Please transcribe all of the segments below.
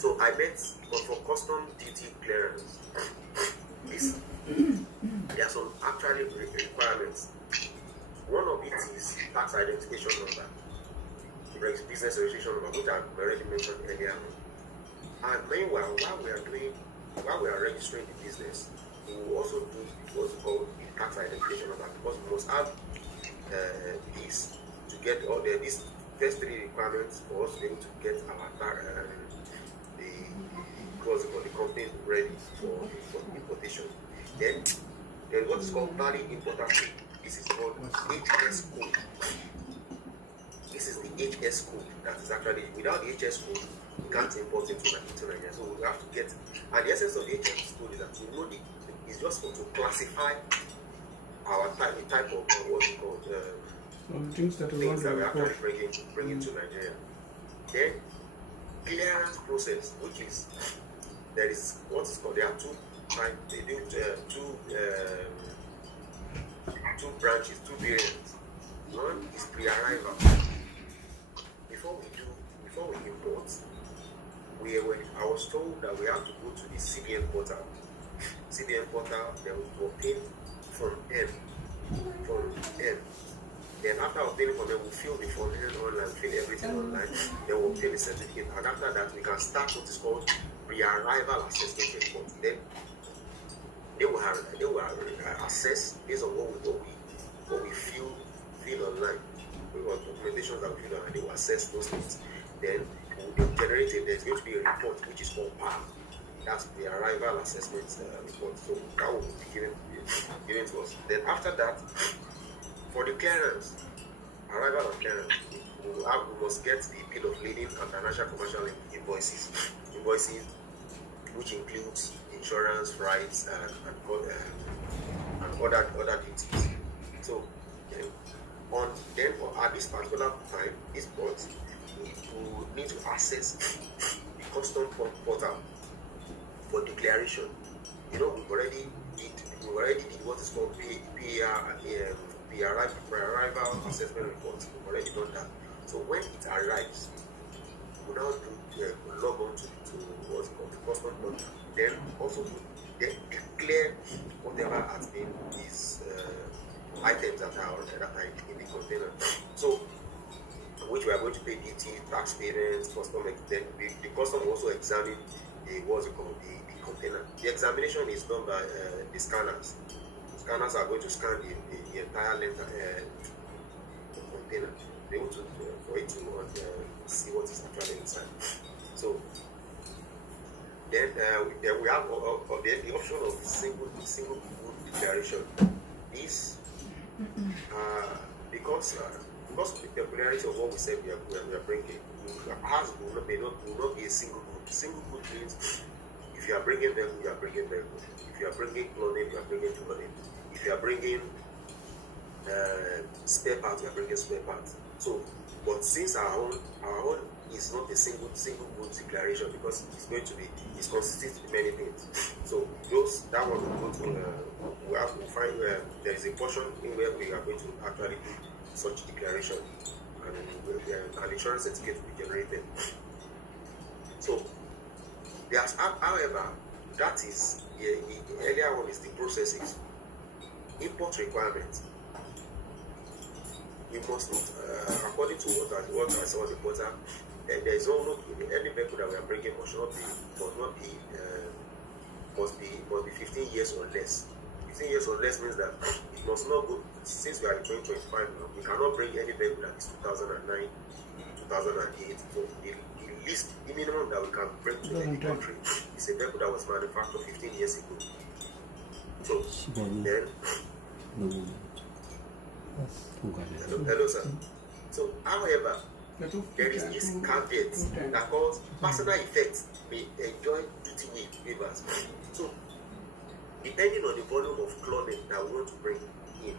So I met for custom duty clearance. There are some actually requirements. One of it is tax identification number, business registration number, which I've already mentioned earlier. And meanwhile, while we are registering the business, we will also do what's called tax identification number, because we must have this to get all these first three requirements for us to be able to get our the company ready for importation. Then what is called valid importer code. This is called HS code. This is the HS code that is actually, without the HS code, we can't import into Nigeria. So we have to get, and the essence of the HS code is that we know it's just to classify our the type of what we call things that we actually bringing to Nigeria. Then clearance process, which is there is what is called, there are two branches, two variants. One is pre-arrival. Before we import, I was told that we have to go to the CBN portal. CBN portal, then we obtain from N. Then after obtaining from them, we fill the form online, fill everything online, then we obtain the certificate. And after that, we can start what is called pre-arrival assessment report. Then they will assess based on what we fill online. We got documentations that we fill online, they will assess those things. Then we will generate it. There's going to be a report which is called PAR. That's the arrival assessment report. So that will be given to us. Then after that, for the clearance, arrival and clearance, we must get the bill of lading and financial commercial invoices, which includes insurance, rights, and other duties. So at this particular time, this point, we need to access the custom portal for declaration. You know, we already did what is called pre-arrival assessment report. We've already done that. So when it arrives, we now log on to what's called the custom portal. Then also declare whatever has been these items that are in the container. So which we are going to pay duty, tax payments, custom. Then the custom also examine the container. The examination is done by the scanners. Scanners are going to scan the entire length of the container. They want to for it to see what is actually inside. So then we have the option of single good declaration. This because of the peculiarity of what we said we are bringing, ours will not be a single good. Single good means if you are bringing vehicle, you are bringing vehicle. If you are bringing clothing, you are bringing clothing. If you are bringing spare parts, you are bringing spare parts. So, but since our own is not a single good declaration, because it's consistent with many things. So that one will go to we have to find where there is a portion in where we are going to actually do such declaration, and an insurance certificate will be generated. So there's, however, that is the earlier one is the processes. Import requirements. You must not, according to what I saw on the portal, there is any vehicle that we are bringing must be 15 years or less. 15 years or less means that it must not go, since we are in 2025 now, we cannot bring any vehicle that is 2009, 2008. So the minimum that we can bring to any country is a vehicle that was manufactured 15 years ago. So then, hello sir. So however, there is this caveat that calls personal effects may enjoy duty waivers. So depending on the volume of clothing that we want to bring in,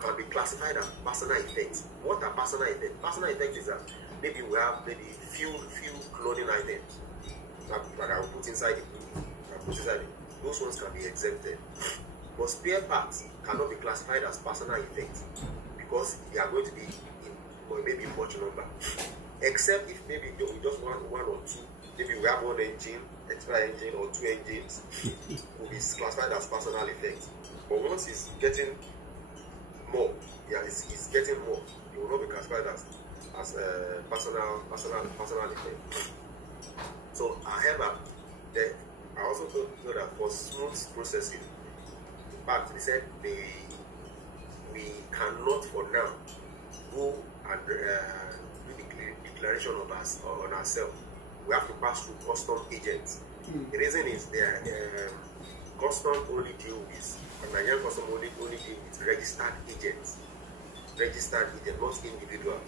can be classified as personal effects. What are personal effects? Personal effects is that maybe we have few clothing items that I will put inside the those ones can be exempted. But spare parts cannot be classified as personal effects because they are going to be in maybe much number. Except if maybe we just want one or two maybe we have one engine, extra engine, or 2 engines, will be classified as personal effects. But once it's getting more, it's getting more, it will not be classified as personal effect. So, however, I also know that for smooth processing, in fact, they said we cannot for now go and do the declaration of us on ourselves. We have to pass through custom agents. The reason is custom only deal with, Nigerian custom only deal with registered agents, not individuals.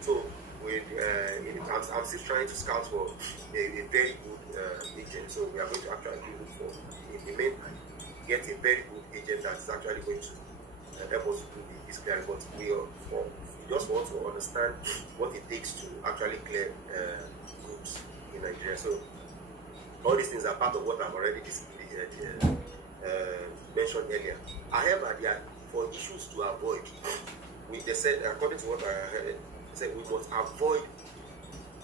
So I'm still trying to scout for a very good agent. So we are going to actually look for, in the meantime, get a very good agent that's actually going to help us to do this clearing. But we just want to understand what it takes to actually clear goods in Nigeria. So all these things are part of what I've already mentioned earlier. However, for issues to avoid, they said, according to what I heard, they said we must avoid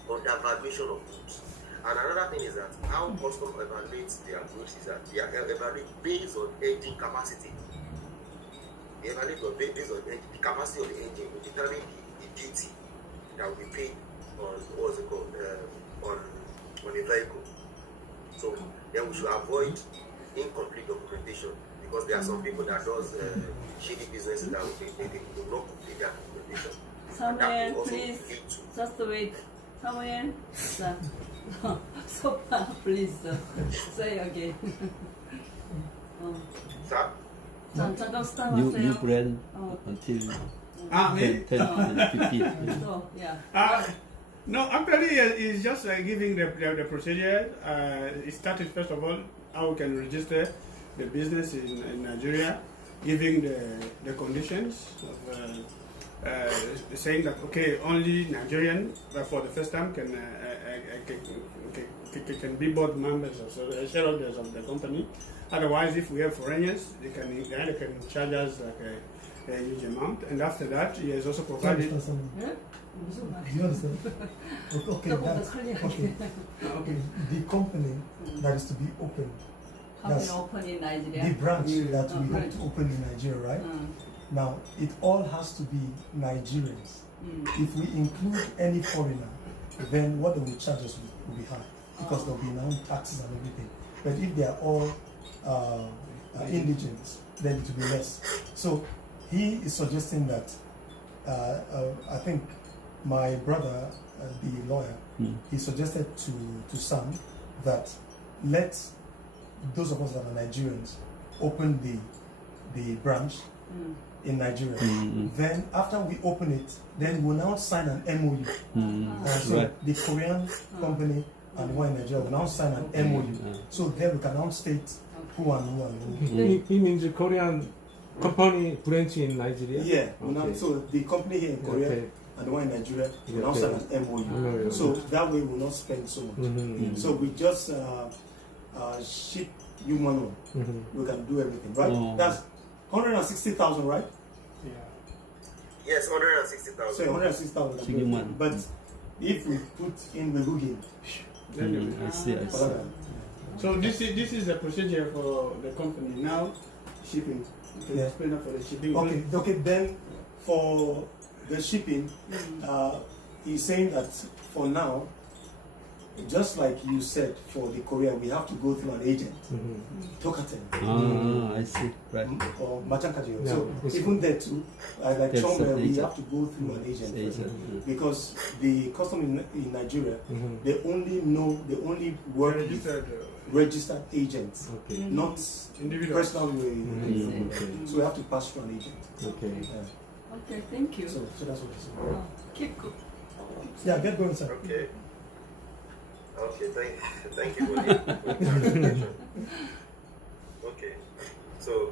undervaluation of goods. And another thing is that how custom evaluates their goods is that they are evaluated based on engine capacity. They evaluate based on the capacity of the engine will determine the duty that will be paid on what's it called on a vehicle. So then we should avoid incomplete documentation, because there are some people that does shady businesses that they will not complete their documentation. Samuel, please, just wait. Samuel, so please say again. Sir? 잠깐 스탑 New 하세요. brand until Me? 10 and 15. So, yeah. No, actually, it's just giving the procedure. It started, first of all, how we can register the business in Nigeria, giving the conditions of saying that, okay, only Nigerian for the first time can be board members or shareholders of the company. Otherwise, if we have foreigners, they can charge us like a huge amount. And after that, he has also provided. 네? 무슨 말이야? You understand? Okay, 조금 더 that's 클리어하게. okay. The company that is to be opened, How can open in Nigeria? the branch that we right. hope to open in Nigeria, right? Now, it all has to be Nigerians. If we include any foreigner, then what they will charge us will be high, because there will be now taxes and everything. But if they are all indigents, then it will be less. So he is suggesting that, I think my brother, the lawyer, he suggested to Sam that let those of us that are Nigerians open the branch in Nigeria. Then after we open it, then we'll now sign an MOU. So Right. the Korean company and one in Nigeria will now sign an MOU. So then we can now state who and who and who. He means the Korean company branch in Nigeria? Yeah, we'll now, Okay. so the company here in Korea Okay. and the one in Nigeria will now Okay. sign an MOU. So that way we'll not spend so much. So we just ship you money. We can do everything, right? Oh. That's 160,000, right? Yeah. Yes, 160,000. So 160,000. Human. But if we put in the Google, I see. So this is the procedure for the company now. Shipping. You can explain that for the shipping. okay. Then for the shipping, he's saying that for now, just like you said for the Korea, we have to go through an agent, Tokaten, I see. Right. or Machankaji. Yeah, So it's even there too, like There's somewhere, an we agent. have to go through an agent first. Agent. Because the custom in Nigeria, they only work with registered agents, Okay. not Individuals. personal. Okay. So we have to pass through an agent. Okay. Yeah. Okay, thank you. So that's what he said. Keep good. Yeah, get going, sir. Okay. Okay, thank you for the clarification. Okay, so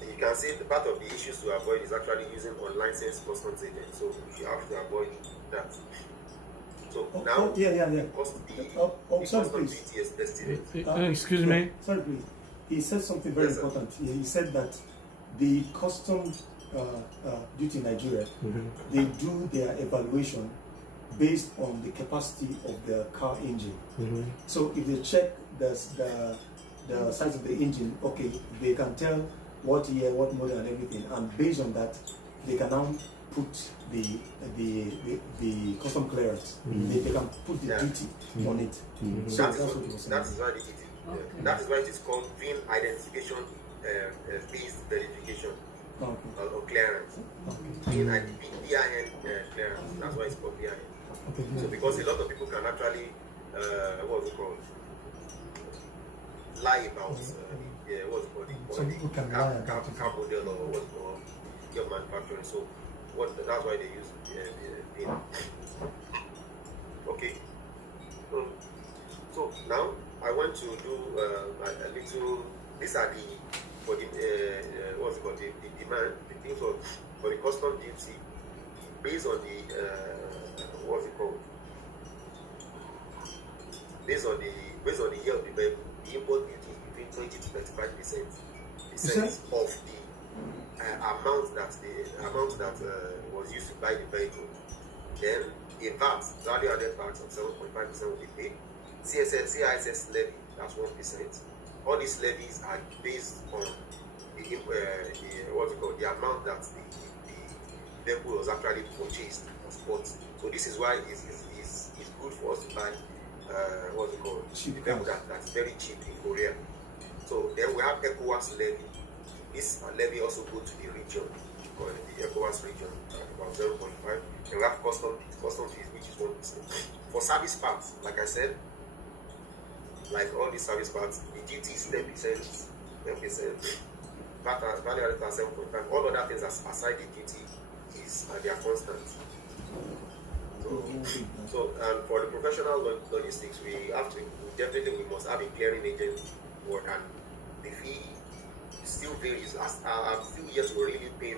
you can see the part of the issues to avoid is actually using unlicensed customs agents. So you have to avoid that. So now, Yeah. cost the Sorry, customs please. duty is estimate. Excuse me? Sorry, please. He said something very Yes, sir. important. He said that the custom duty in Nigeria, they do their evaluation based on the capacity of the car engine. Mhm. So if they check the size of the engine, okay, they can tell what year, what model, and everything, and based on that, they can now put the custom clearance. They can put the duty on it. So That is that's what it was saying. that is why that is why it is called VIN identification based verification or clearance. VIN clearance. That's why it's called VIN. Okay, So because a lot of people can actually what's it called? Lie about what's it called? Some people can lie about it. Car model or what's called your manufacturing. So that's why they use VIN. Okay. So now I want to do a little. These are the for the what's it called? The demand, the things for the custom duty based on the what's it called? Based on the year of the vehicle, the import duty is between 20 to 25% of the amount that was used to buy the vehicle. Then a VAT, value added tax of 7.5% will be paid. CISS levy, that's 1%. All these levies are based on the amount that the vehicle was actually purchased or bought. So this is why it's good for us to buy Cheap vehicle cars. that's very cheap in Korea. So then we have ECOWAS levy. This levy also goes to the region, called the ECOWAS region, about 0.5. And we have custom fees, which is 1%. For service parts, like I said, like all these service parts, the duty is 10%, value added tax 7.5. All other things aside the duty they are constant. So and for the professional logistics, we must have a clearing agent, and the fee still varies. I'm still yet to really pay.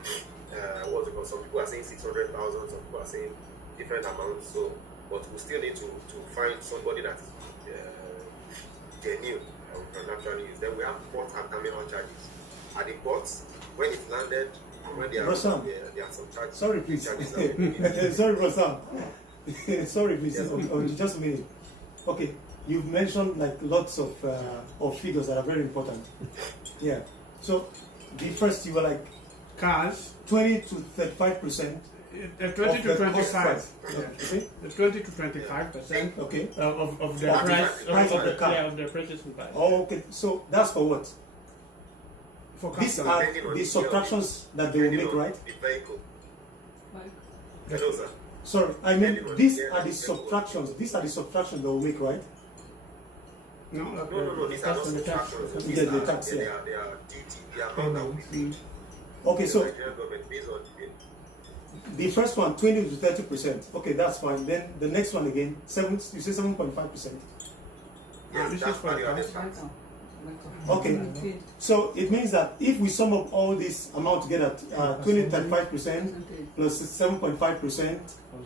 Some people are saying 600,000, some people are saying different amounts. So, but we still need to find somebody that is genuine that we can actually use. Then we have port and terminal charges. At the ports, when it's landed, when there are some charges. Sorry, please. Charges that we need. Sorry, Rosam. Sorry, please. Yes, Just a minute. Okay, you've mentioned like lots of figures that are very important. Yeah. So the first you were like Cars, 20 to 35%. 20 to 25. Okay. The 20 to 25% Okay. of the Of the price of the car. Yeah, of the purchasing price. Oh, okay. So that's for what? For These custom. are Depending on the the subtractions that they will Depending make, on right? The vehicle. Like, Hello, sir. Sorry, I mean Depending on these the are the vehicle. subtractions. These are the subtractions they will make, right? No, No. These are not custom tax. subtractions. Yeah, These the are tax, yeah. they are duty. The amount that we pay. Okay, so Nigerian government based on the first one, 20 to 30%. Okay, that's fine. Then the next one again, you say 7.5%. yes, this that's is for value added cars. tax. Okay. So it means that if we sum up all this amount together, 20 to 35% plus 7.5%.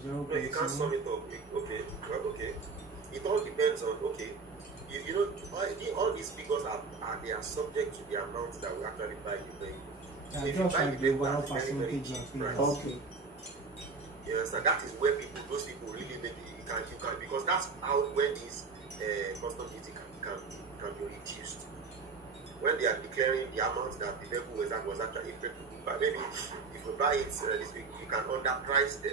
No, you can't sum it up. Okay. It all depends on You know, all these figures they are subject to the amount that we actually buy the vehicle. So if you just buy like the the vehicle overall at a very, very percentage cheap of price, Okay. yes, and that is where those people really make it. You can because that's how when this custom duty can be reduced. When they are declaring the amount that the vehicle was actually effective, but maybe if we buy it this week, you can underprice the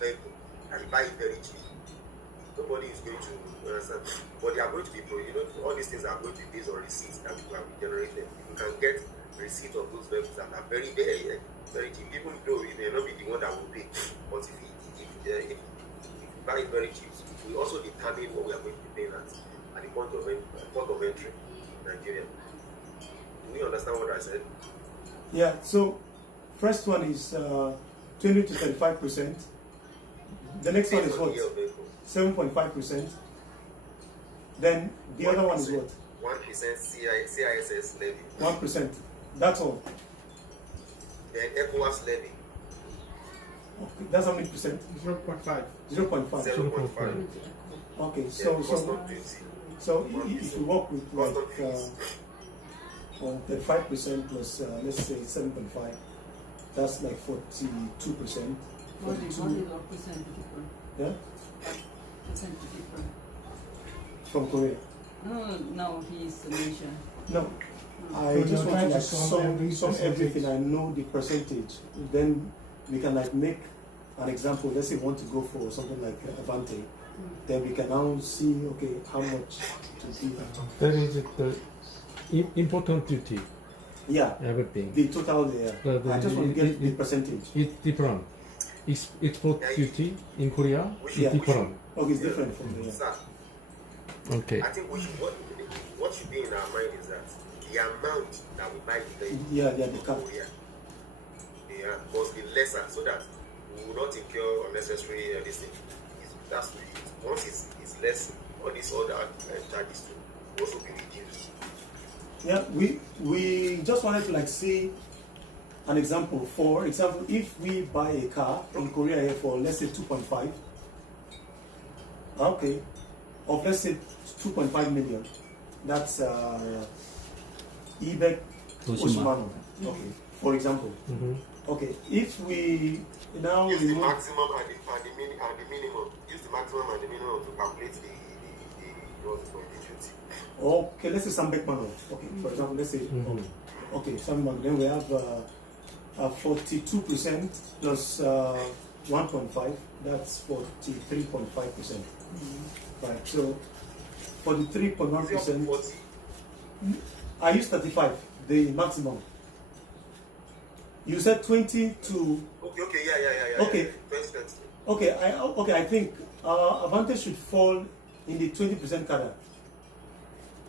vehicle and buy it very cheap. Nobody is going to understand, but they are going to be all these things are going to be based on receipts that we generated. You can get receipt of those vehicles that are very, very, very cheap. Even though it may not be the one that will pay, but if you buy it very cheap, it will also determine what we are going to be paying at the point of entry in Nigeria. Do we understand what I said? Yeah, so first one is 20 to 35%. The next one is Based on what? the year of vehicle. 7.5%. Then the other one is what? 1% CISS levy. 1%. That's all. Then ECOWAS levy. Okay, that's how many percent? 0.5. 0.5. 7.5. Okay, Then so custom duty. if you work with Custom like fees. 35% plus let's say 7.5, that's like 42%. What is the percent different? Yeah, Percent different. from Korea. No, he's mentioned. No, I So just you're want trying to to sum sum everything. I know the percentage. Then we can like make an example. Let's say we want to go for something like Avante. Then we can now see, okay, how much to be. That is the important duty, Yeah, everything. the total there. The- I just want to get it- the percentage. It's different. Export duty in Korea is Yeah. different. Okay, it's different from there. Sir, Okay. I think what should be in our mind is that the amount that we buy the Yeah, the car. Korea must be lesser so that we will not incur unnecessary this thing. That's once it's less, all these other charges to also be reduced. Yeah, we just wanted to like see an example. For example, if we buy a car in Korea here for let's say 2.5, okay, of let's say 2.5 million, that's eBay Oshimano. Okay, for example. Mhm. Okay, if we now Use the remove, maximum and the minimum. Use the maximum and the minimum to calculate the what's it called, the duty. okay, let's say some Beckman. Okay, for example, let's say Mhm. okay, some then we have 42% plus 1.5. That's 43.5%. Right. So 43.1%. 40. I use 35, the maximum. You said 20 to. Okay, yeah. Okay. 20%. Okay, I think Advantage should fall in the 20% category.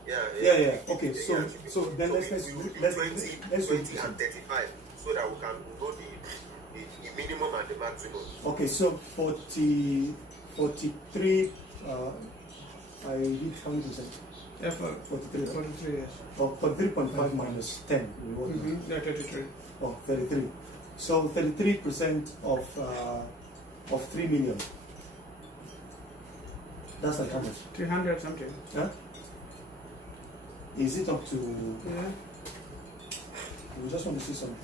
Yeah. Okay, so then let's we will do let's 20 and 35 so that we can know the minimum and the maximum. Okay, so 43. I read how many percent? Yeah, for 43. 43 years. Oh, 43.5 minus 10. We work now. Yeah, 33. Oh, 33. So 33% of 3 million. That's like how much? 300 something. Huh? Is it up to? Yeah. We just want to see something.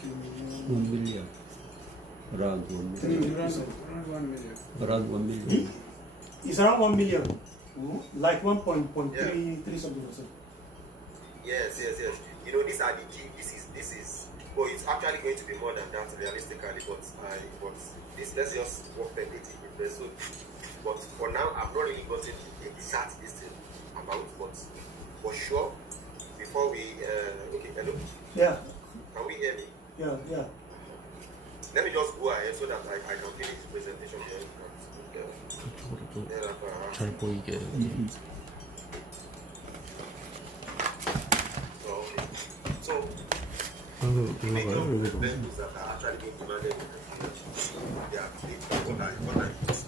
Okay. 1 million. Around 1 million. Around 1 million. Around 1 million. It's around 1 million. Like 1.3 something percent. Yes. You know, these are the key. This is. Well, it's actually going to be more than that realistically, but this let's just work the data in the so. But for now, I've not really gotten the exact amount, but for sure, before we okay, hello, Yeah. can we hear me? Yeah. Let me just go ahead so that I can finish the presentation here. 잘 보이게. So 방금 the major 올라가요? 여기로. vehicles that are actually being demanded in Nigeria, they are what I use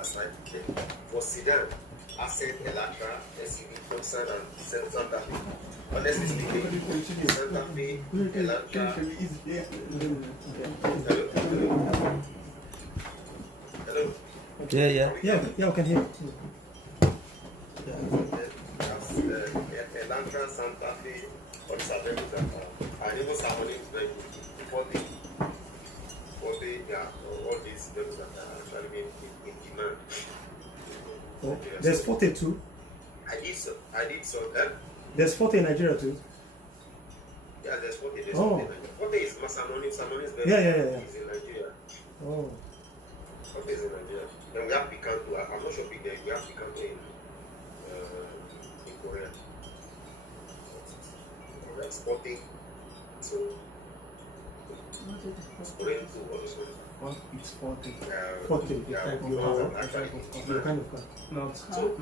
aside there. For sedan, Ascent, Elantra, SUV, Tucson, and Santa Fe. Honestly speaking, Santa Fe, Elantra. Hello. Yeah. Yeah, we can hear. That's Elantra, Santa Fe, all these are vehicles that are, and even Samonin is very good. For the all these vehicles that are actually being in demand. Oh, there's 42. I did some. There's 40 in Nigeria too. Yeah, there's 40. There's Oh. 40 is Samonin. Samonin is very Yeah. is in Nigeria. Oh. 40 is in Nigeria. Then we have Picanto. I'm not sure big there. We have Picanto in Korea. We're exporting to Korea to all those ones. It's 40. 40. Yeah, Yeah, actually. Your kind of car. So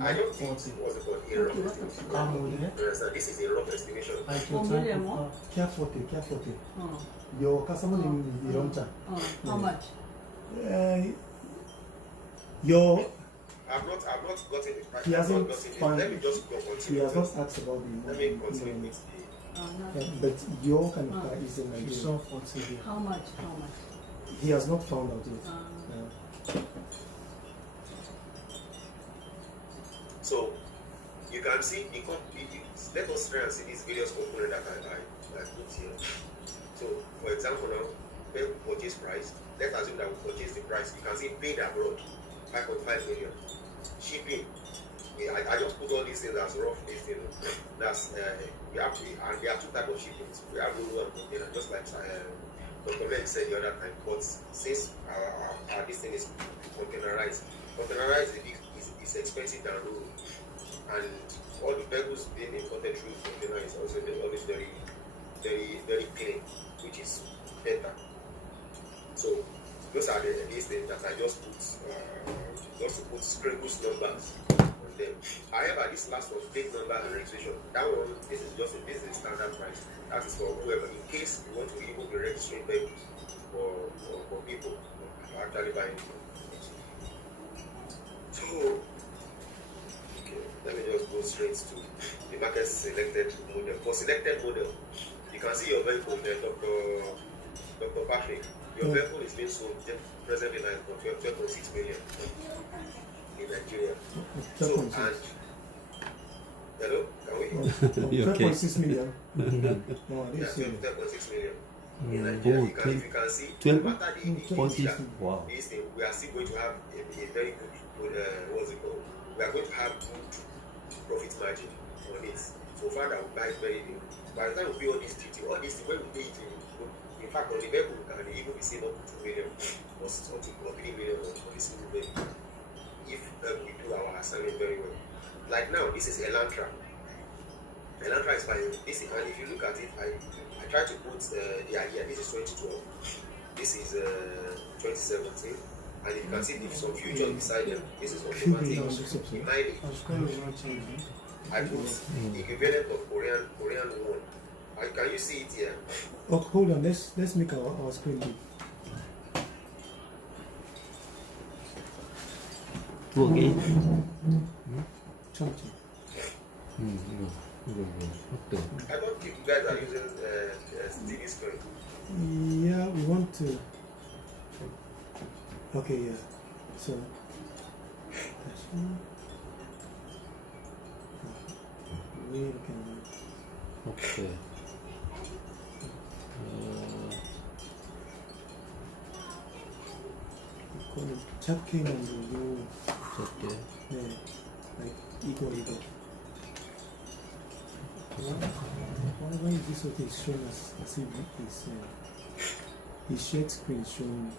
I don't think what's it called a rough estimation. So this is a rough estimation. Care 40. Oh. Your customer in Ironcha. How much? Your I've not gotten it. He hasn't found- Let me just go he continue. has not asked about the. Let me continue with Yeah, but your kind of car is in You Nigeria. saw 40 here. How much? He has not found out yet. So you can see let us try and see these various components that I put here. So, for example, now, purchase price. Let's assume that we purchase the price. You can see paid abroad, 5.5 million. Shipping. I just put all these things as rough listing. That's we have and there are two types of shippings. We have road and container, just like Dr. Ben said the other time. But since our this thing is containerized, is expensive than road, and all the vehicles being imported through container is also always very, very, very clean, which is better. So those are these things that I just put scribbles numbers on them. However, this last one, state number and registration, that one, this is the standard price. That is for whoever, in case you want to even be registering vehicles for people who are actually buying it. So, okay, let me just go straight to the market selected model. For selected model, you can see your vehicle there, Dr. Patrick. Your vehicle is being sold presently now for 12.6 million in Nigeria. So, and hello, can we? 12.6 million. Yeah, 12.6 million in Nigeria. If you can see, no matter the wow. this thing, we are still going to have a very good what's it called? We are going to have good profit margin on it. So far that we buy very new. By the time we pay all this duty, all this when we pay it in fact on the vehicle we can even be saved up to 2 million or 3 million on the single vehicle if we do our assignment very well. Like now, this is Elantra. Elantra is fine. This is, and if you look at it, I try to put the idea. This is 2012. This is 2017. And you can see there's some future beside them. This is automatic. Behind it, I put the equivalent of Korean won. Can you see it here? Oh, hold on. Let's make our screen big. Do again. Chunky. I don't think you guys are using TV screen. Yeah, we want to. Okay, yeah. So that's one. We can. Okay. Call it 작게 만들고. 작게. 네, like 이거. Why is this okay showing us as if it's his shared screen is showing?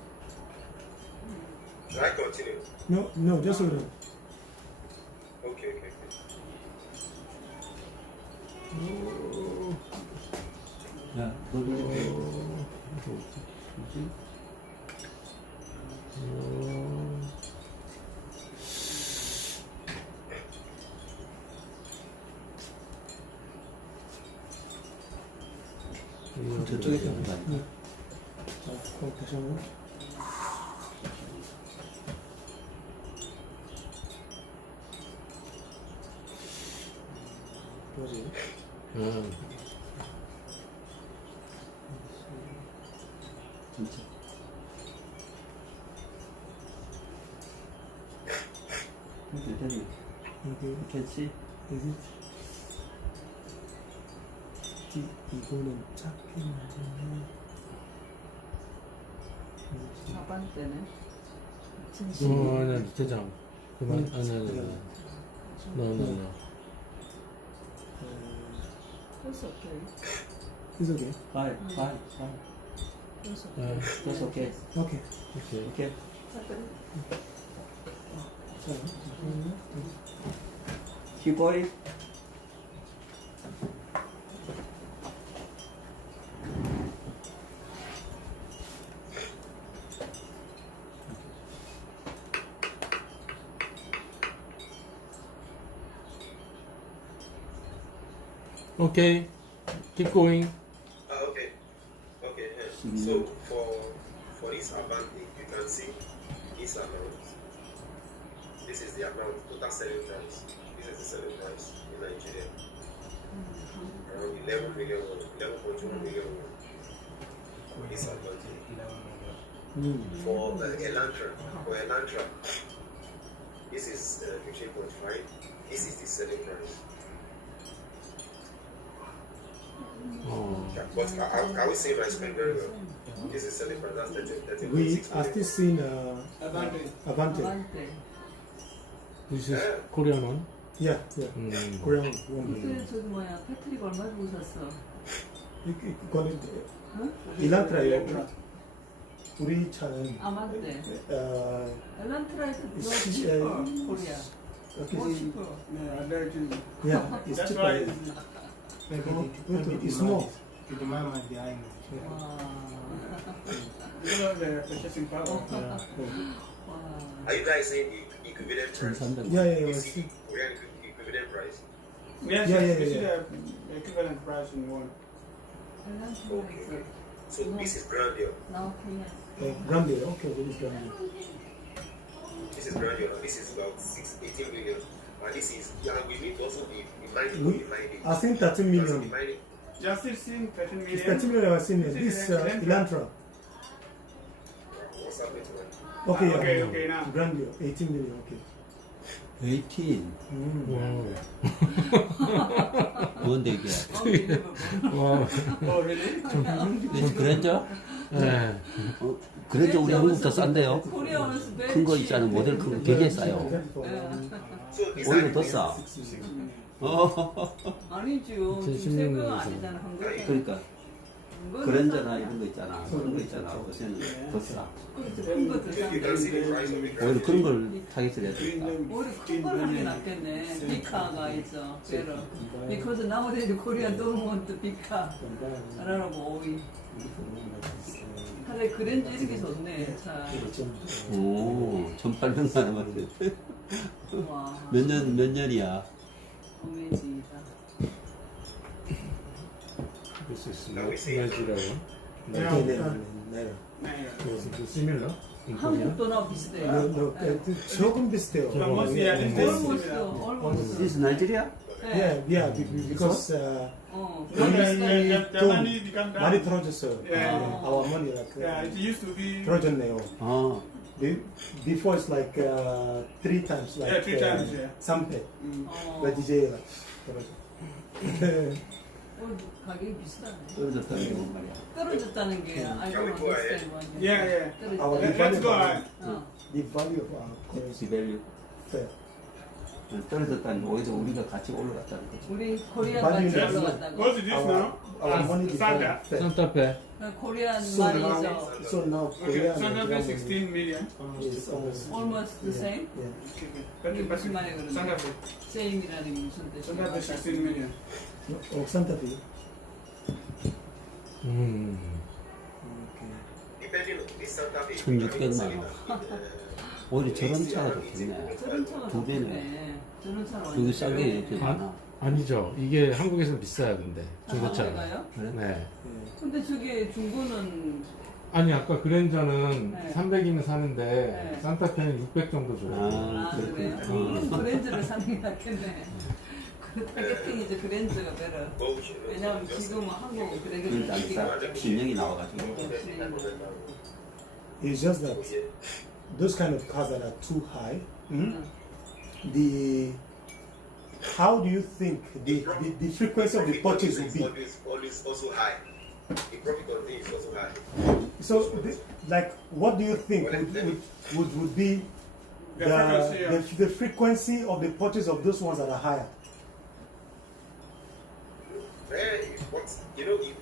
Should I continue? No, just hold on. Okay. Yeah. 저쪽에 있다. 네. 자, 그럼 다시 한번. 뭐지? 진짜. 여기 괜찮지? 여기 이거는 작게 만들면 하반 때는 아니, 대장. 그만. 아니. No. That's okay. It's okay. Fine. That's okay. That's okay. Okay. Okay. 자, Keep going. Okay. Keep going. Okay. So for this advantage, you can see this amount. This is the amount, total selling price. This is the selling price in Nigeria. Around 11 million, 11.1 million for this advantage. For Elantra, this is 15.5. This is the selling price. But I will say my spend very well. This is selling price. That's 13.6 We million. are still seeing Advantage. Avante. Avante. This is Korean one. Yeah, yeah. Korean one. 그때 저기 뭐야 패트릭 얼마 주고 샀어? 이거는 응? 일란트라요. 우리 차는 아만데. 어, 엘란트라에서 너 시- 치퍼 코리아. 이렇게 뭐 치퍼? Yeah, advantage. yeah, it's That's cheaper. why It's small. the demand might be high. 와. Because of the purchasing power. 와. Are you guys saying the equivalent price? 1,300. Yeah, yeah, You yeah. see Korean equivalent price? Yes, Yeah, yes, yeah, we see yeah. the equivalent price in one. 엘란트라에서 So this is grandeur. 나오케냐? Grande, okay, what is grande? This is grandeur. This is about 18 million. And this is, yeah, we need also the mining. We- The mining. I think 13 The million. mining. Just still seeing 13 million. It's 13 million I was seeing here. This Elantra. What's happening to it? Okay, yeah. Okay, okay, now. Grandeur, 18 million, okay. 18. 와우. 뭔데 이게? 와우. Oh, really? 그랬죠? 네. 그랬죠? 우리 한국도 싼데요? 코리아 원스 큰 거 있잖아요. 모델 큰 거 되게 싸요. So these 오히려 are 더 the 싸. 6 million. 아니죠. 지금 2016 새거 년에서. 아니잖아. 한국. 그러니까 그랜저나 이런 거 있잖아. 그런 거 있잖아. 요새는 더 싸. 큰거더 You can see the 싼데. price of the 오히려 grandeur. 그런 걸 타깃을 해야 되겠다. 오히려 큰걸 하는 게 낫겠네. 비카가 있어. better. Because nowadays Korean don't want the 비카. I don't know 오이. 차라리 그랜저 이렇게 좋네. 차. 오, 1,800만 원 맞네. 와. 몇 년이야? 어메이징이다. This is Now we see. Nigeria one. Yeah. 네. This is similar in Korea. 한국도나 비슷해요. No, 조금 비슷해요. Almost, yeah, this is Almost, similar. almost. This is Nigeria? Yeah, yeah, because 어. No, the 좀 money become down. 많이 떨어졌어요. Yeah. Our money like Yeah, it used to be. 떨어졌네요. 아, Before it's like 3 times like Yeah, 3 times, yeah. 3배. 어. But 이제 떨어져. 가격이 비슷하네. 떨어졌다는 게 뭔 말이야? 떨어졌다는 게 I don't understand why. Yeah, yeah. Our Let's go on. 어. The value of our currency 지밸류. fell. 떨어졌다는 게 오히려 우리가 같이 올라갔다는 거지. 우리 코리아가 Yes. Go 올라갔다고. to this now. Our money Santa. fell. 산타페. 코리안 So now, 말이죠. so now Okay, Korea and Santa Fe Nigeria 16 million. is almost Almost the same. Yeah. 무슨 말이야 그러면? Santa Fe. Same이라는 게 무슨 Santa Fe 뜻이야? 16 million. Santa Fe. Depending on this Santa Fe. 1,600만 원. 오히려 저런 차가 더 좋네. 저런 차가 두 배네. 좋네. 저런 차가 여기 싸게 이렇게 많아. 아니죠. 이게 한국에서는 비싸요, 근데. 중고차가. 가요? 그래? 네. 근데 저게 중고는 아니, 아까 그랜저는 네. 300이면 사는데, 네. 산타페는 600 정도 줘요. 아, 아 그래요? 그렇구나. 그랜저를 사는 게 낫겠네. 그 타겟팅이죠 그랜저가 better. 왜냐면 지금은 한국은 그래도 그러니까 안 싸. 신형이 나와가지고. It's just that those kind of cars that are too high, the how do you think the frequency of the purchase will be? Always also high. The profit on this is also high. So, like, what do you think would be the frequency of the purchase of those ones that are higher? What you know, if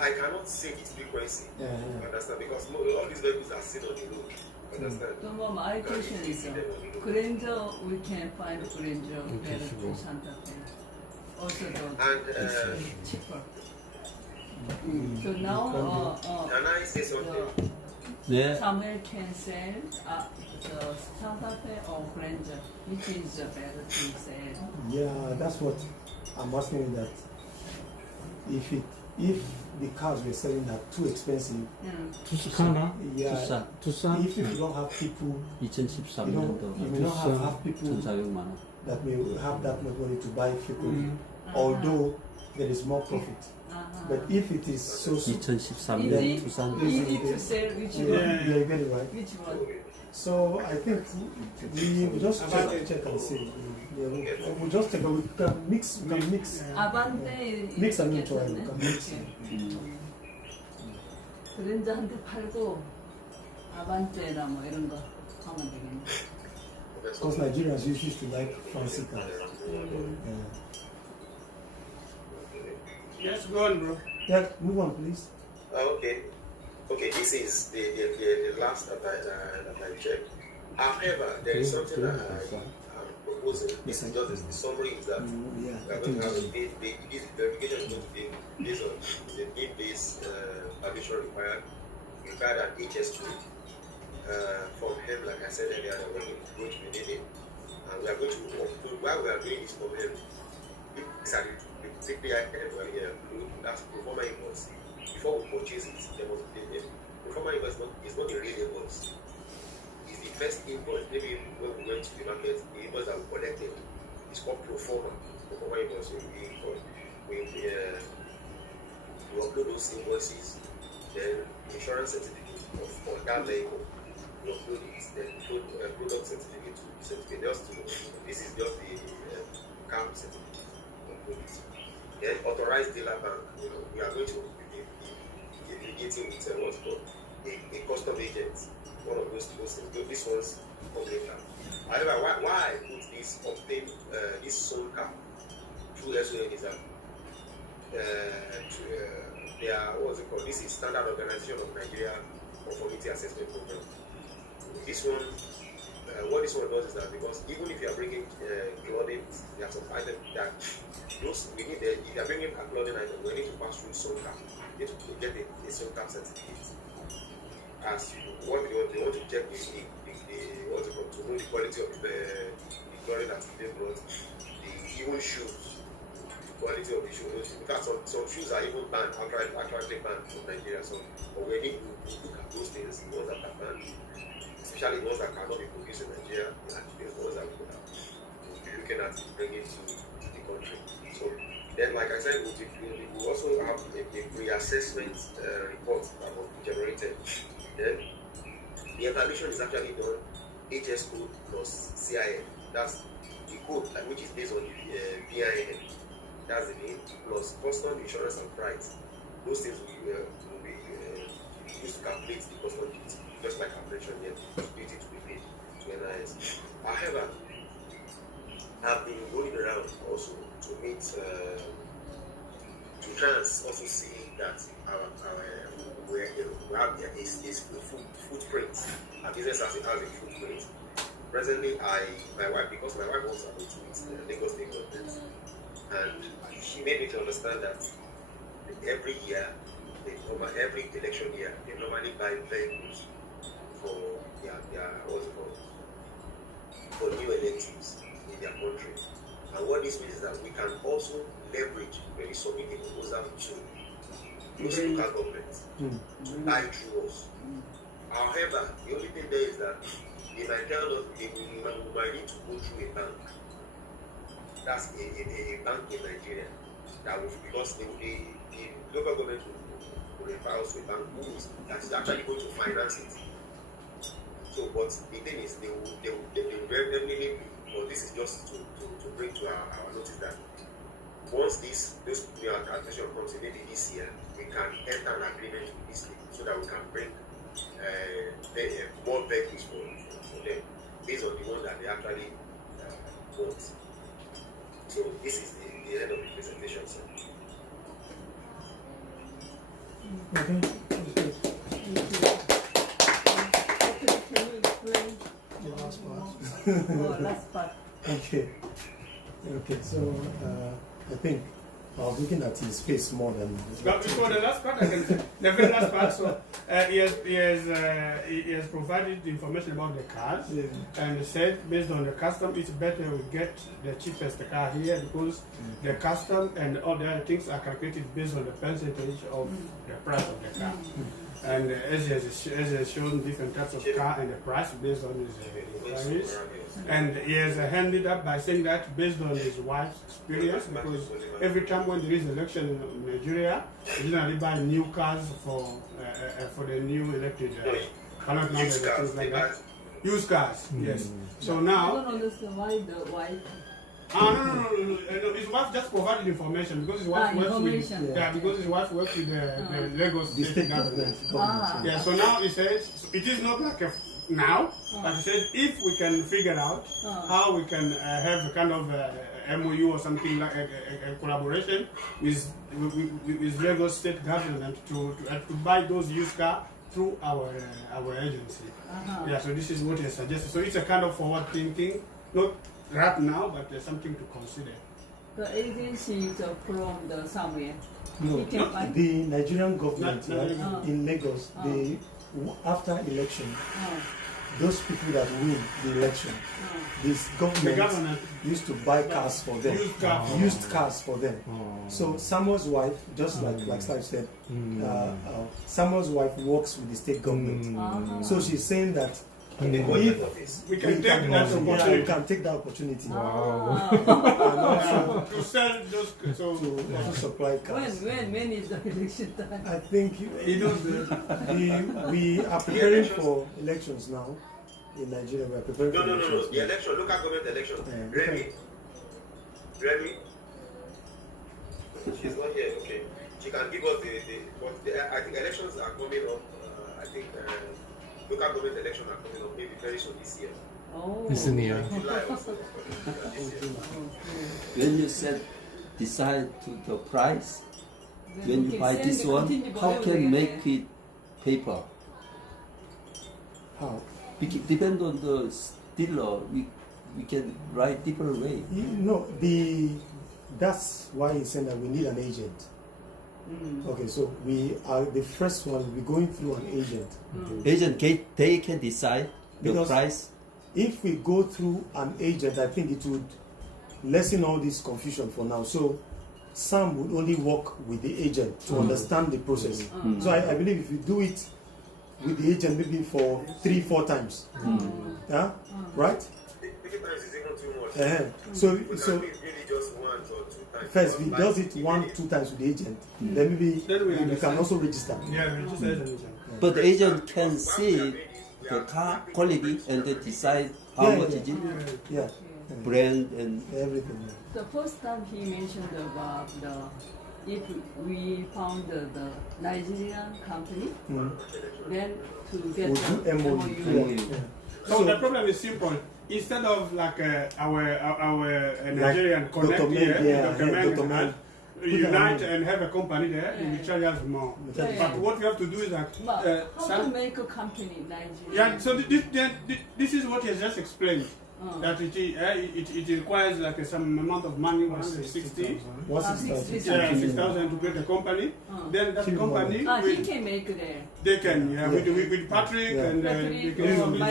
I cannot say its frequency. Understand? Because all these vehicles are seen on the road. Understand? 뭐 my question is 그랜저 we can find 그랜저 better to Santa Fe. Also the cheaper. So now Can I say something? 네. Samuel can sell the Santa Fe or Grandeur, which is better to sell. Yeah, that's what I'm asking. That if the cars we're selling are too expensive, 투스카나? yeah, 투싼? if you don't have people, 2013년도 you may not have people 1,400만 원. that may have that much money to buy frequently, although there is more profit. But if it is so, 2013년 Easy, 투싼. easy to sell which one? yeah, you get it right. Which one? So I think we will just check and see. Yeah, we'll just take a we can mix. We can mix. 아반떼 Mix and try. We can mix. 그랜저 한 대 팔고 아반떼나 뭐 이런 거 하면 되겠네. Because Nigerians used to like fancy cars. Yes, go on, bro. Yeah, move on, please. Okay. Okay, this is the last that I checked. However, there is something that I'm proposing. This is just the summary is that we are going to have this verification is going to be based on the need-based permission required an HS code from him, like I said earlier, that we're going to be needing. And we are going to, while we are doing this for him, the CPI that's performer invoice. Before we purchase it, there must be a performer invoice is not a real invoice. It's the first invoice. Maybe when we went to the market, the invoice that we collected is called performer invoice. We upload those invoices, then insurance certificate of that vehicle. We upload it, then product certificate. This is just the car certificate. Upload it. Then authorized dealer bank. We are going to getting with what's called a custom agent, one of those things. This one's later. However, why I put this obtain this SON card through SON is that they are what's it called? This is Standard Organization of Nigeria Conformity Assessment Program. This one, what this one does is that because even if you are bringing clothing, there are some items that those we need. If you are bringing a clothing item, we need to pass through SON card. To get a SON card certificate. As what they want to check what's it called, to know the quality of the clothing that is being brought, even shoes, the quality of the shoes. In fact, some shoes are even banned, actually banned from Nigeria. So, but we need to look at those things, the ones that are banned, especially the ones that cannot be produced in Nigeria, the ones that we be looking at bringing to the country. So, then, like I said, we also have a pre-assessment report that was generated. Then, the evaluation is actually done HS code plus CIN. That's the code, which is based on the PIN. That's the name, plus custom insurance and price. Those things will be used to calculate the custom duty, just like I mentioned here, duty to be paid to NIS. However, I've been going around also to meet, to try and also see that we have this footprint. Our business has a footprint. Presently, my wife works with Lagos State government, and she made me to understand that every year, every election year, they normally buy vehicles for their what's it called, for new electives in their country. And what this means is that we can also leverage when we submit a proposal to those local governments to buy through us. However, the only thing there is that they might tell us we might need to go through a bank. That's a bank in Nigeria. That will, because the local government will refer us to a bank that is actually going to finance it. So, but the thing is, they will definitely, but this is just to bring to our notice that once this new administration comes in maybe this year, we can enter an agreement with this thing so that we can bring more vehicles for them based on the one that they actually want. So this is the end of the presentation, sir. Okay. Can you explain The last part. last part? Okay. Okay. So I think I was looking at his face more than. But before the last part, I can say the very last part. So he has provided the information about the cars, and said based on the custom, it's better we get the cheapest car here because the custom and all the other things are calculated based on the percentage of the price of the car. And as he has shown different types of car and the price based on his inquiries. And he has ended up by saying that based on his wife's experience, because every time when there is election in Nigeria, they generally buy new cars for the new elected parliament members and things like that. Used cars, yes. So I now, don't understand why the wife. no. His wife just provided information because his wife works with information. because his wife works with the Lagos The state state government. government. Yeah, so now he says it is not like a now, but he said if we can figure out how we can have a kind of MOU or something like a collaboration with Lagos state government to buy those used cars through our agency. Yeah, so this is what he suggested. So it's a kind of forward thinking, not right now, but something to consider. The agency is from the somewhere. No, He can find. the Nigerian government, Not- right, not- in Lagos, they after election, Oh, those people that win the election, oh. this The government government used to buy cars for them, used cars. for them. 어. So Samuel's wife, just like Slav said, Samuel's wife works with the state government. So she's saying that In the if budget office. we can take that we opportunity can take that opportunity Ah. and also to sell those. So to also supply cars. When is the election time? I think you know, we are preparing for elections now in Nigeria. We are preparing No, for no, no, elections. no. The election, local government election. Yeah. Remy. She's not here. Okay. She can give us I think elections are coming up. I think local government elections are coming up maybe very soon this year. Oh. Listen here. July also. This year. When you decide to the price, when you Okay, buy send this the one, continue how borrowing can again. make it paper? How? Depend on the dealer. We can write different way. No, that's why he said that we need an agent. Okay, so we are the first one. We're going through an agent. Agent, they can decide the Because- price. If we go through an agent, I think it would lessen all this confusion for now. So Sam would only work with the agent to understand the process. So I believe if you do it with the agent maybe for 3-4 times, yeah, right? 3 times is even too much. So We can do it really just once or 2 times. first we But does like it 1-2 times with the agent, then maybe Then we we can understand. also register. yeah, we just said it. But the agent can see the car quality and they decide how Yeah, much yeah. is it, Yeah, brand and everything. Yeah. The first time he mentioned about if we found the Nigerian company, then to get We'll the do MOU. MOU. Yeah. So the problem is simple. Instead of like our Nigerian Like connect Dr. here, Meng, yeah, Dr. yeah, Meng Dr. and Meng. unite and have a company there, Yeah. they charge us more. Yeah, yeah. But what we have to do is that But how to some- make a company in Nigeria? yeah. So this is what he has just explained. That it requires like some amount of money, 160. 160,000. Yeah, 6,000 to create a company. Then that company, He can make there. they can, yeah, with Patrick Yeah. and Patrick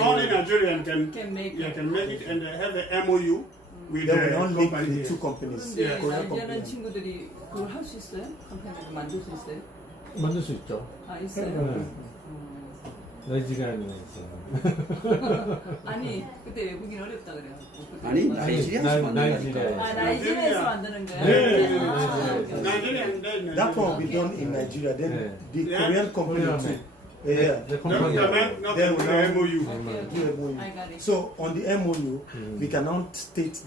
only Nigerian Can make can make it and have an MOU with Then we the now link company the here. two companies. 근데 Yeah. Korean 나이지리안 company. 친구들이 그걸 할 수 있어요? 컴퍼니를 만들 수 있어요? 만들 수 있죠. 아 있어요? 네. 나이지리아에서. 아니 그때 외국인 어렵다 그래요. 아니 나이지리아에서 만든다니까. 아 나이지리아에서 만드는 거야? 네. 아, 오케이. Nigerian, That one will be done in Nigeria. Then Yeah. the Yeah. Korean company Korean too. man. Yeah. 내 Not 컴퍼니. Then we now MOU. Okay, do okay. MOU. I got it. So on the MOU, we can now state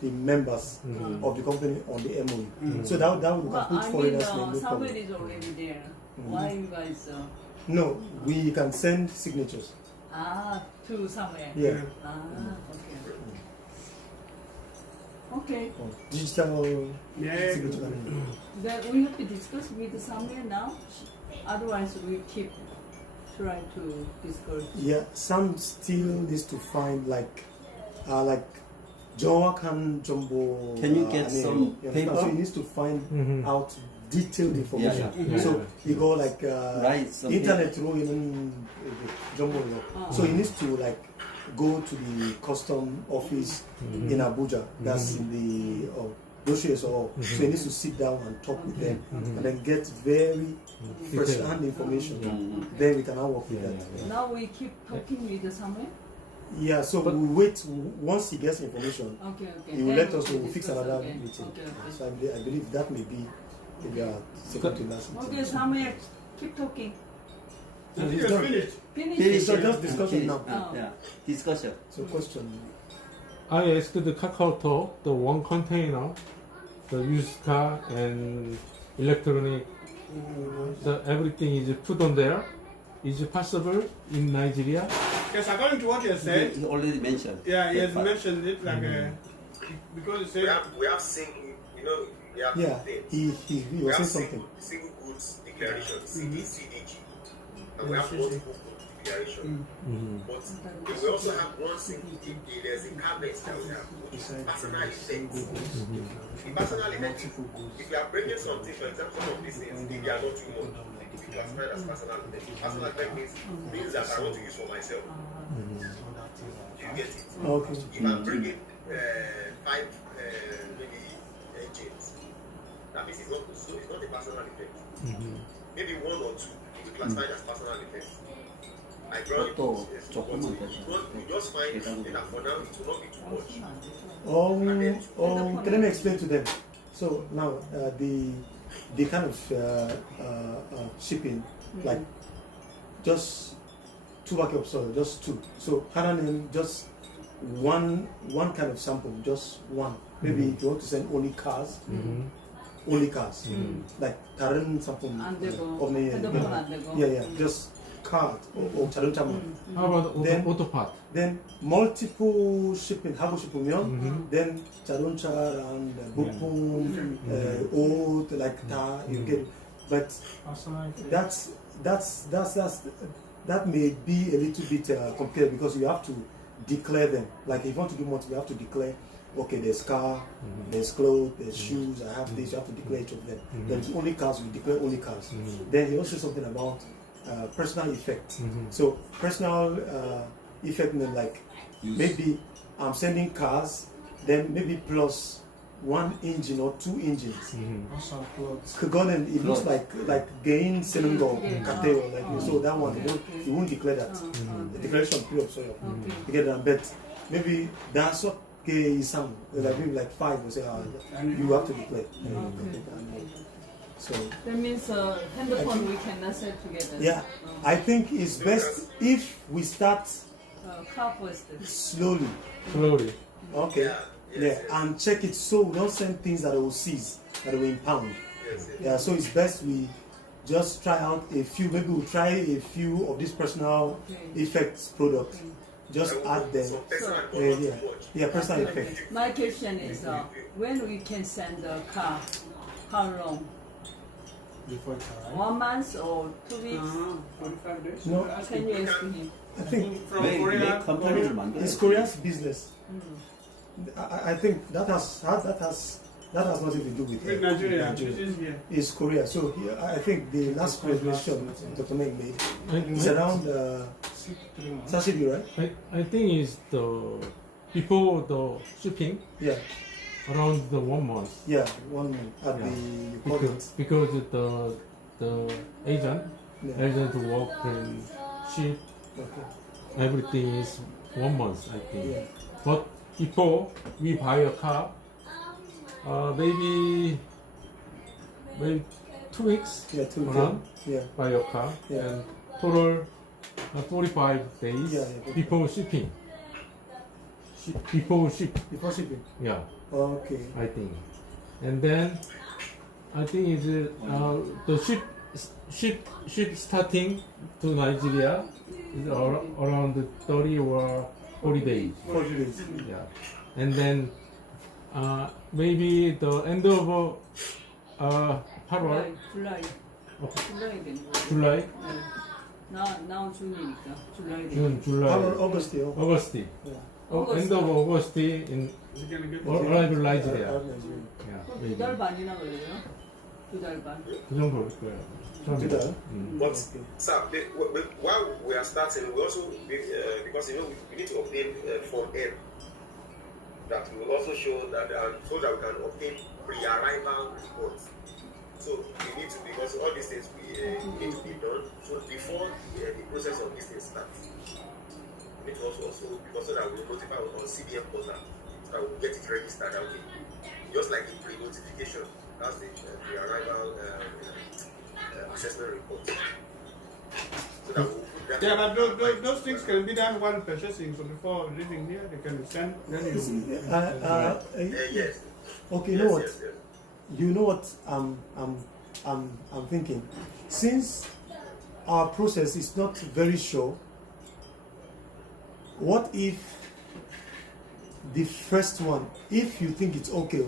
the members of the company on the MOU. So that we But can put I mean, foreigners name, no Samuel problem. is already there. Why you guys? No, we can send signatures. To somewhere. Yeah. Okay. Okay. Digital Yeah. signature. Then we have to discuss with somewhere now. Otherwise, we keep trying to discuss. Yeah, some still needs to find like 정확한 정보. Can you get some paper? So he needs to find out detailed information. Yeah. So he go like Write some 인터넷으로 있는 정보요. So he needs to like go to the custom office in Abuja. That's in the dossiers. So he needs to sit down and talk with them and then get very first-hand information. Then we can now work with that. Now we keep talking with somewhere. Yeah, so we wait. Once he gets information, Okay. he will Then let us we know. We'll fix discuss another again. meeting. Okay. So I believe that may be maybe our second to last meeting. Okay, somewhere keep talking. I think it's finished. Finish. So just discussion now. Yeah, discussion. So question. I asked the KakaoTalk, the one container, the used car and electronic, the everything is put on there. Is it possible in Nigeria? Yes, according to what you said, You already mentioned. yeah, he has that part. mentioned it like because he said we have single, you know, we have Yeah, two things. he We was have saying something. single goods declaration, CDG, and we have multiple goods declaration. But we also have one single, there's a caveat that we have, which is personal effect. The personal effect, if you are bringing something, for example, some of these things, if they are not too much, if you classify it as personal effect. Personal effect means things that I want to use for myself. Do you get it? Okay. If I'm bringing 5 maybe engines, that means it's not a personal effect. Maybe 1 or 2 will be classified as personal effect. I brought it 또 yes, 조금만 더. you just find that for now it will not be too much. Let me explain to them. So now the kind of shipping, like just 2 buckets of soil, just 2. So Hananim, just one kind of sample, just one. Maybe if you want to send only cars, like 다른 상품 안 되고 없네. 핸드폰 안 되고. Yeah, just card or 자동차만. How about Then- auto part? Then multiple shipping 하고 싶으면 then 자동차랑 부품 옷 like 다 you get it. But that may be a little bit complicated because you have to declare them. Like if you want to do multiple, you have to declare. Okay, there's car, there's clothes, there's shoes. I have this. You have to declare each of them. There's only cars. We declare only cars. Then he also said something about personal effect. So personal effect means like maybe I'm sending cars, then maybe plus 1 engine or 2 engines. 그거는 it looks like gain 쓰는 거 같아요. Like so that one you won't declare that. The declaration 필요 없어요. You get that? But maybe that's what 이상 like maybe like 5 will say you have to declare. So That means handphone we cannot sell together. yeah, I think it's best if we start Car first. slowly. Okay. Yeah, and check it so we don't send things that will seize, that will impound. Yeah, so it's best we just try out a few. Maybe we'll try a few of these personal effects products. Just add them. Yeah, personal effect. My question is when we can send the car, how long? before it arrives. 1 month or 2 weeks? 45 days. No, Can you explain? I think from 왜 Korea. 컴퍼니를 만들어? it's Korea's business. I think that has nothing to do with With Nigeria, this is here. It's Korea. So here, I think the last graduation Dr. Meg made is around Sasibi, right? I think it's the before the shipping Yeah, around the 1 month. yeah, 1 month at Yeah. the port. Because the agent Yeah. work and ship Okay. everything is 1 month I think. Yeah. But before we buy a car, maybe 2 weeks Yeah, two around Yeah. buy a car Yeah. and total 45 days Yeah, yeah. before shipping. Before ship, Before shipping. yeah, Okay. I think. And then I think it's the ship starting to Nigeria is around 30 or 40 days. 40 days. Yeah, and then maybe the end of 8월, July. okay, July 되는 거. July, now June이니까 July June, July, August. Yeah. August. End of August in Is it gonna get arrival Nigeria. Nigeria. Yeah, 두 maybe 달 반이나 걸려요? 2달 반. 그 정도 올 거예요. Two days. But sir, while we are starting, we also because we need to obtain Form N that will also show that so that we can obtain pre-arrival reports. So we need to, because all these things we need to be done. So before the process of these things starts, we need to also because so that we will notify on CBM portal, so that we will get it registered. Okay, just like the pre-notification, that's the pre-arrival assessment report. So that we'll put that. Yeah, but those things can be done while purchasing. So before living here, they can send. Then you. Yes. Okay, you know what? You know what I'm thinking? Since our process is not very sure, what if the first one, if you think it's okay,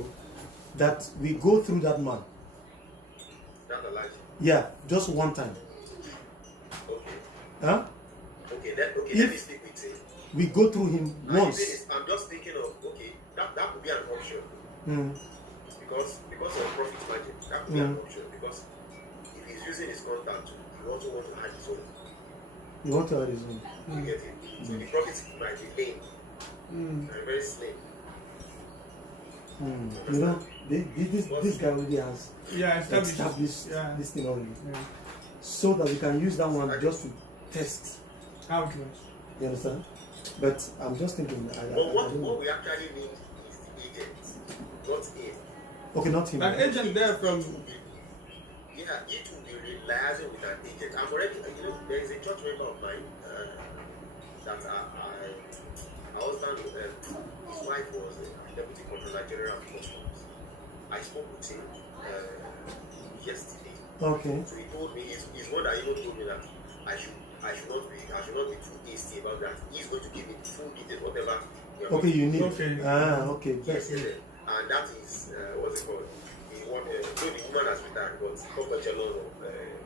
that we go through that man? That's a lie. Yeah, just one time. Okay. Huh? Okay, let me If speak with him. we go through him And the once. thing is, I'm just thinking of, okay, that could be an option. Mm. Because of profit margin, that could be an option. Because if he's using his contact, he also wants to add his own. You want to add his own? You get it? So the profits might be lean and very slim. You know, this guy already has Yeah, established Yeah. this thing already. Yeah. So that we can use that one just to test. How it works. You understand? But I'm just thinking. I But don't what know. we actually need is the agent, not him. Okay, not him. An agent there from. Yeah, it will be liaising with an agent. I'm already, there is a church member of mine that I husband with them. His wife was a deputy controller general of customs. I spoke with him yesterday. Okay. So he told me, he's one that even told me that I should not be too hasty about that. He's going to give me full details, whatever. Okay, you need. Okay. Okay. Yes, and that is what's it called? The woman has retired, but company of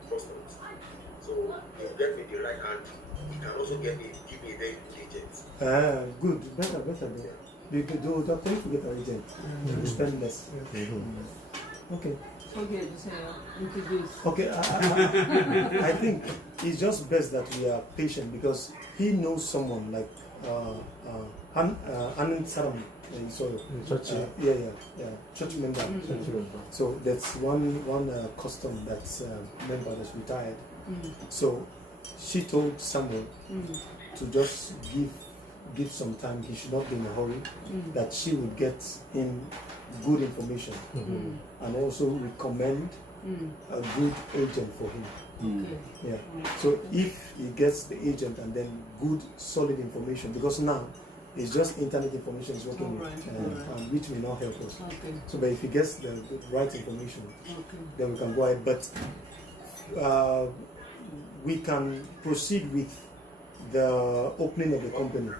customs. So he'll get me the right hand. He can also give me a very good agent. Good. Better. Yeah. Don't forget our agent. You spend less. Okay. 소개해주세요. Introduce. Okay. I think it's just best that we are patient because he knows someone like Anand Saram. Church. Yeah. Church member. church member. So that's one custom that's member that's retired. So she told Samuel to just give some time. He should not be in a hurry. That she would get him good information and also recommend a good agent for him. Yeah. So if he gets the agent and then good solid information, because now it's just internet information is working with, and which may not help us. Okay. So, but if he gets the right information, Okay. then we can go ahead. But we can proceed with the opening of the company.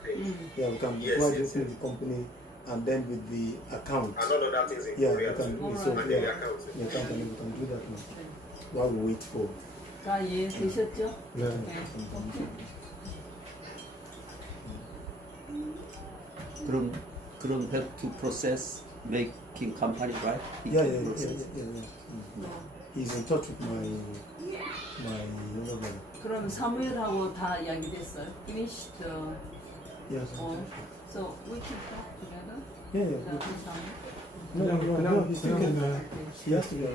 Yeah, we can go ahead opening the company and then with the account. And all of that is in Yeah, we Korea. can. Alright. So And yeah, the account. the account and we can do that now while we wait for. 다 이해되셨죠? 네. 네. 오케이. 그럼 back to process making company, right? Yeah. Process. He's in touch with my younger brother. 그럼 사무엘하고 다 이야기됐어요? Finished. Yes. So we can talk together. Yeah. 그냥 He's still can. 그냥 He has to be.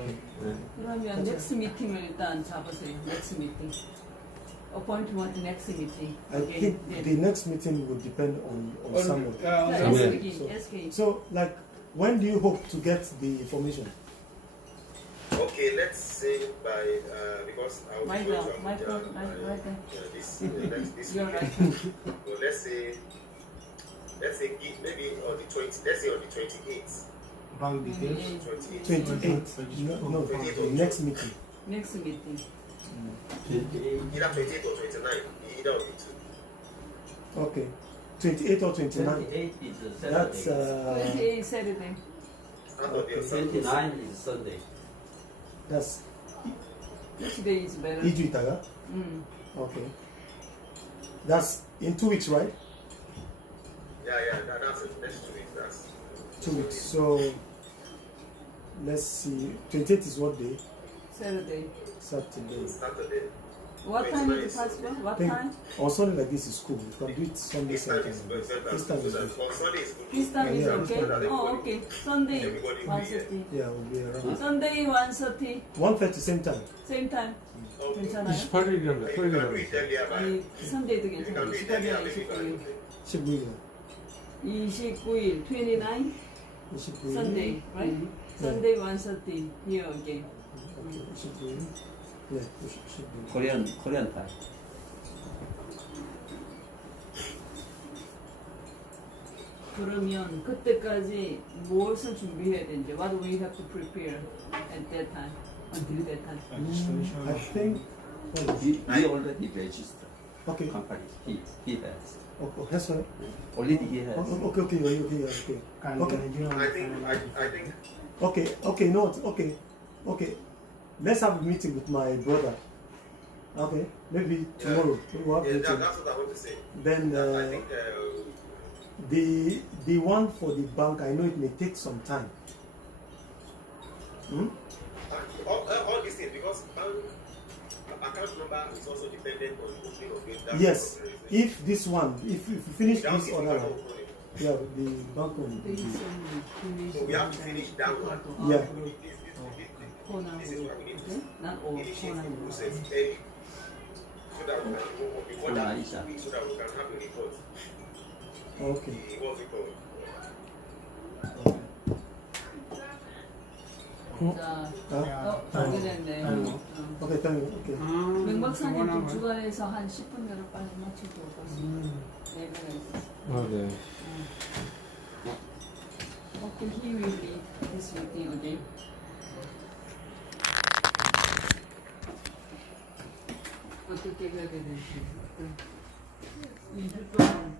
그러면 next meeting을 일단 잡으세요. Next meeting. Appointment next meeting. I think the next meeting will depend on someone. Samuel. SK. So, like, when do you hope to get the information? Okay, let's say by because I will Michael, be going to Michael, Abuja right there. this this You're weekend. right. So let's say maybe on the 20. Let's say on the 28th. About the date. 28th. 28. No, the next meeting. Next meeting. Either 28th or 29th. Either of the two. Okay. 28 or 29? 28 is a Saturday. That's 28 Saturday. Saturday or Sunday. 29 is Sunday. that's Which day is better? Ijuitaga. Okay. That's in 2 weeks, right? Yeah. That's it. Next 2 weeks. That's 2 weeks. So let's see. 28 is what day? Saturday. Saturday. Saturday. What time is it possible? What Think time? on Sunday like this is cool. You can do it Sunday, This time Saturday. is better. This time is good. On Sunday is good. This time is Yeah, okay? yeah. Oh, okay. Sunday, Everybody will be here. 1:30. Yeah, we'll be around. Sunday, 1:30. 1:30 same time. Same time. Okay. 괜찮아요? 28일이라며 You can do it 토요일이라며 earlier, but 아니, 선데이도 you can 괜찮아요. do it 18일, earlier. Maybe you 29일. can do it. 19일. 29일, 29, 29일. Sunday, right? Sunday, 1:30. Here again. Okay, 29일. 네, 29일. Korean time. 그러면 그때까지 무엇을 준비해야 되는지 what we have to prepare at that time until that time. I think He already registered okay. company. He has. 했어요? Already he has. Okay. I think Okay. No. Okay. Let's have a meeting with my brother. Okay. Maybe tomorrow. We'll have a yeah, meeting. that's what I want to say. Then I think the one for the bank, I know it may take some time. all these things because bank account number is also dependent on the opening of it. Yes. If this one, if you finish Without this this, or we that cannot one, open it. yeah, the bank one. So we have to finish that one. Yeah. This is what we need to 난 오, initiate the 코난 process early so that we can go before that Aisha. so that we can have a report. Okay. What's it called? 자, 아, 정리됐네. Okay, tell me. Okay. 맹 박사님 좀 주간에서 한 10분 내로 빨리 맞추고 오겠습니다. 예배가 있어서. 네. Okay, he will be this meeting again. 어떻게 가게 될지. 2주 동안